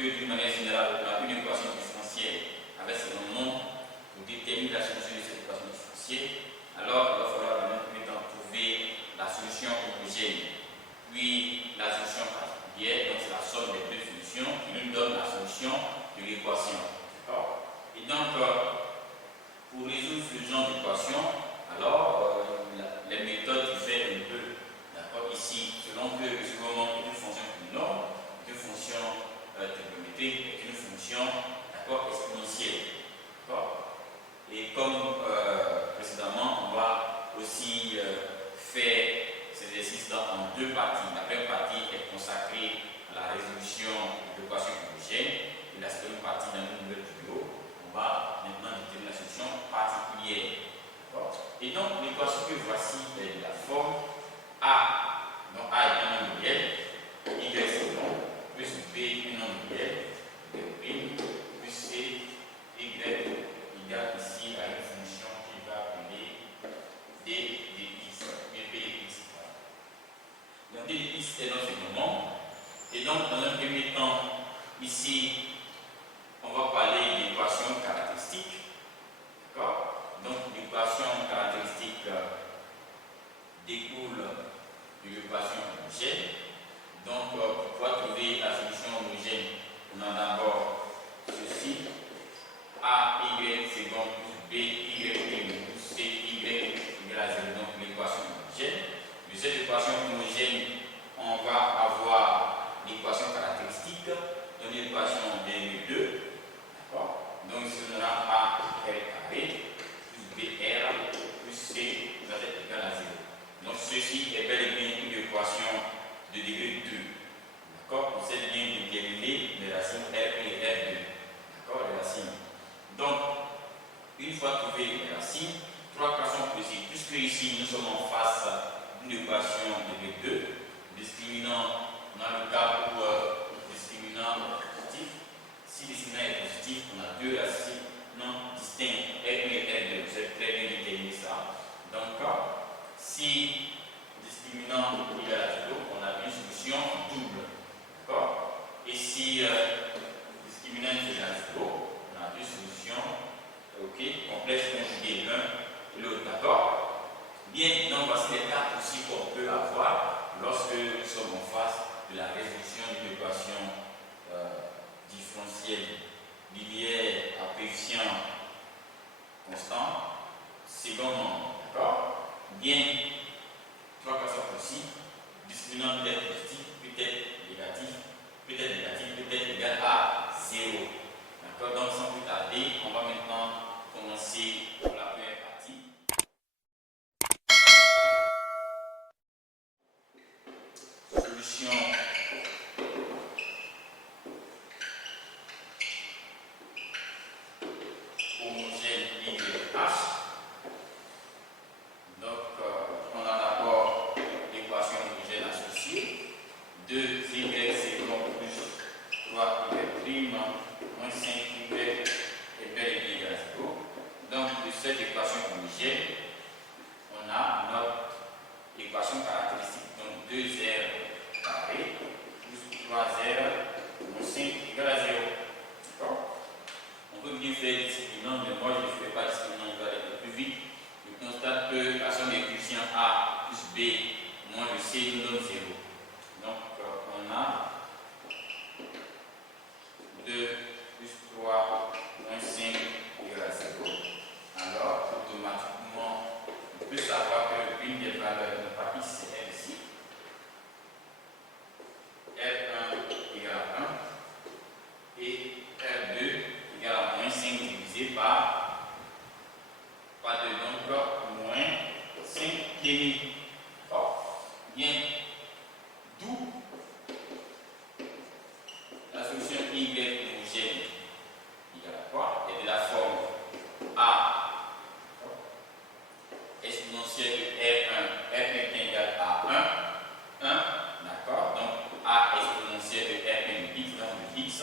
d'une manière générale, on a une équation différentielle avec ce nom pour déterminer la solution de cette équation différentielle, alors il va falloir dans un premier temps trouver la solution homogène, puis la solution particulière, donc c'est la somme des deux solutions qui nous donne la solution de l'équation. Et donc, pour résoudre ce genre d'équation, alors les méthodes diffèrent un peu. D'accord, ici, selon que ce moment est une fonction polynomiale, une fonction trigonométrique est une fonction exponentielle. Et comme précédemment, on va aussi faire cet exercice en deux parties. La première partie est consacrée à la résolution de l'équation homogène et la seconde partie dans une nouvelle vidéo, on va maintenant déterminer la solution particulière. Et donc, l'équation que voici est de la forme A, donc A est un nombre réel, Y c'est long, plus B un nombre réel, B plus C, Y égale ici à une fonction qui va appeler D dx, bien P dx. Donc D dx est notre moment. Et donc, dans un premier temps, ici, on va parler d'équation caractéristique. D'accord? Donc, l'équation caractéristique découle de l'équation homogène. Donc, pour pouvoir trouver la solution homogène, on a d'abord ceci. A, Y, seconde, plus B, Y, plus C, Y, égale à 0. Donc, l'équation homogène. De cette équation homogène, on va avoir l'équation caractéristique, donc l'équation de 2. D'accord? Donc, ici, on aura A, R carré, plus BR, plus C, va être égal à 0. Donc, ceci est bel et bien une équation de degré 2. D'accord? On sait bien déterminer les racines R1 et R2. D'accord? Les racines. Donc, une fois trouvé les racines, trois cas sont possibles. Puisque ici, nous sommes en face d'une équation de degré 2, discriminant, on a le cas où discriminant est positif. Si discriminant est positif, on a deux racines non distinctes, R1 et R2. Vous avez très bien déterminé ça. Donc, si discriminant est égal à 0, on a une solution double. D'accord? Et si discriminant est égal à 0, on a deux solutions complexes conjuguées l'un et l'autre. D'accord? Bien, donc voici les cas aussi qu'on peut avoir lorsque nous sommes en face de la résolution d'une équation différentielle linéaire à coefficient constant, second nombre. D'accord? Bien, trois cas sont possibles. Discriminant peut être positif, peut-être négatif, peut-être égal à 0. D'accord? Donc, sans plus tarder, on va maintenant commencer pour la première partie. Solution homogène YH. Donc, on a d'abord l'équation homogène associée. 2y seconde plus 3y' moins 5y est bel et bien égal à 0. Donc, de cette équation homogène, on a notre équation caractéristique. Donc, 2r carré plus 3r moins 5 égale à 0. D'accord? On peut bien faire discriminant, mais moi je ne fais pas discriminant, il va aller plus vite. Je constate que la somme des coefficients A plus B moins le C nous donne 0. Donc, on a 2 plus 3 moins 5 égale à 0. Alors, automatiquement, on peut savoir que l'une des valeurs de notre partie, c'est R ici. R1 égale à 1 et R2 égale à moins 5 divisé par 2, donc moins 5 demi. Bien, d'où la solution Y homogène égale à quoi? Et de la forme A exponentielle de R1, R1 est égal à 1, d'accord? Donc A exponentielle de R1 de x, donc de x,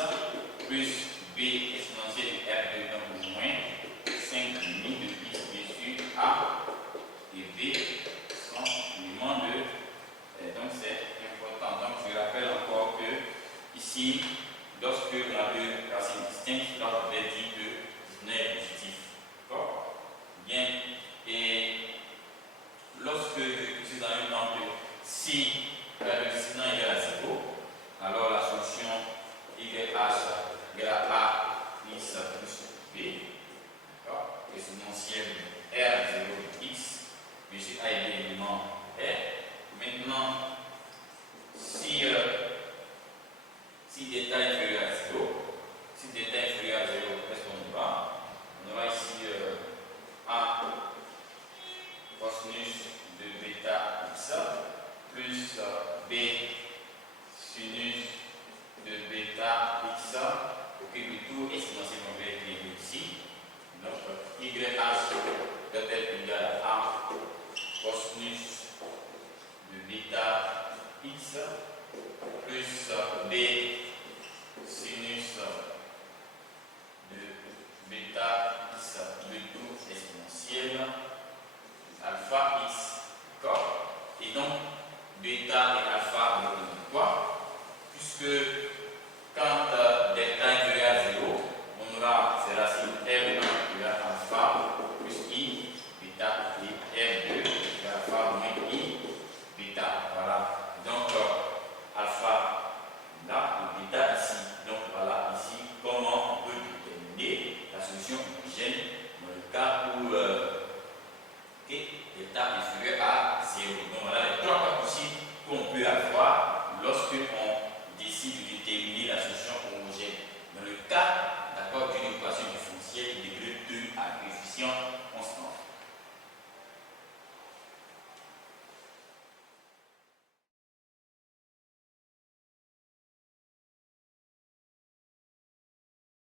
plus B exponentielle de R2, donc moins 5 demi de x, bien sûr, A et B sont éléments de. Donc c'est important. Donc je rappelle encore que ici, lorsque on puis plutôt exponentielle qu'on va écrire ici. Donc, YH doit être égal à cosinus de bêta x plus B sinus de bêta x plutôt exponentielle alpha x. D'accord? Et donc, bêta et alpha nous donnent quoi? Puisque quand delta est égal à 0, on aura ces racines R1 égale alpha plus I bêta et R2 égale alpha moins I bêta. Voilà. Donc, alpha là et bêta ici. Donc, voilà ici comment on peut déterminer la solution homogène dans le cas où delta est inférieur à 0. Donc, voilà les trois cas possibles qu'on peut avoir lorsque on décide de déterminer la solution homogène. Dans le cas d'une équation différentielle de degré 2 à coefficient